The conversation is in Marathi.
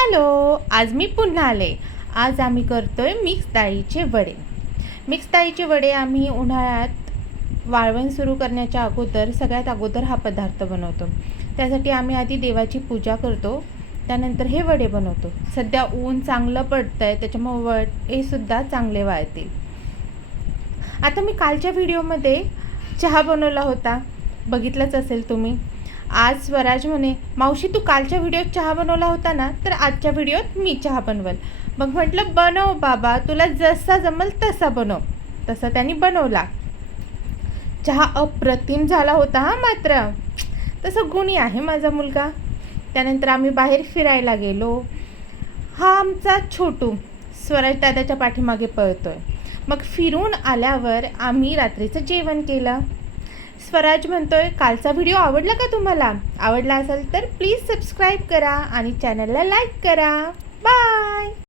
हॅलो, आज मी पुन्हा आले. आज आम्ही करतोय मिक्स डाळीचे वडे. मिक्स डाळीचे वडे आम्ही उन्हाळ्यात वाळवण सुरू करण्याच्या अगोदर सगळ्यात अगोदर हा पदार्थ बनवतो. त्यासाठी आम्ही आधी देवाची पूजा करतो, त्यानंतर हे वडे बनवतो. सध्या ऊन चांगलं पडतं आहे, त्याच्यामुळे वडेसुद्धा चांगले वाळतील. आता मी कालच्या व्हिडिओमध्ये चहा बनवला होता, बघितलंच असेल तुम्ही. आज स्वराज म्हणे, मावशी तू कालच्या व्हिडिओत चहा बनवला होता ना, तर आजच्या व्हिडिओत मी चहा बनवल. मग म्हटलं बनव बाबा, तुला जसा जमल तसा बनव. तसा त्यांनी बनवला. चहा अप्रतिम झाला होता हा. मात्र तसं गुणी आहे माझा मुलगा. त्यानंतर आम्ही बाहेर फिरायला गेलो. हा आमचा छोटू स्वराज दादाच्या पाठीमागे पळतोय. मग फिरून आल्यावर आम्ही रात्रीचं जेवण केलं. स्वराज म्हणतोय, कालचा व्हिडिओ आवडला का तुम्हाला? आवडला असेल तर प्लीज सबस्क्राईब करा आणि चॅनलला लाईक करा. बाय.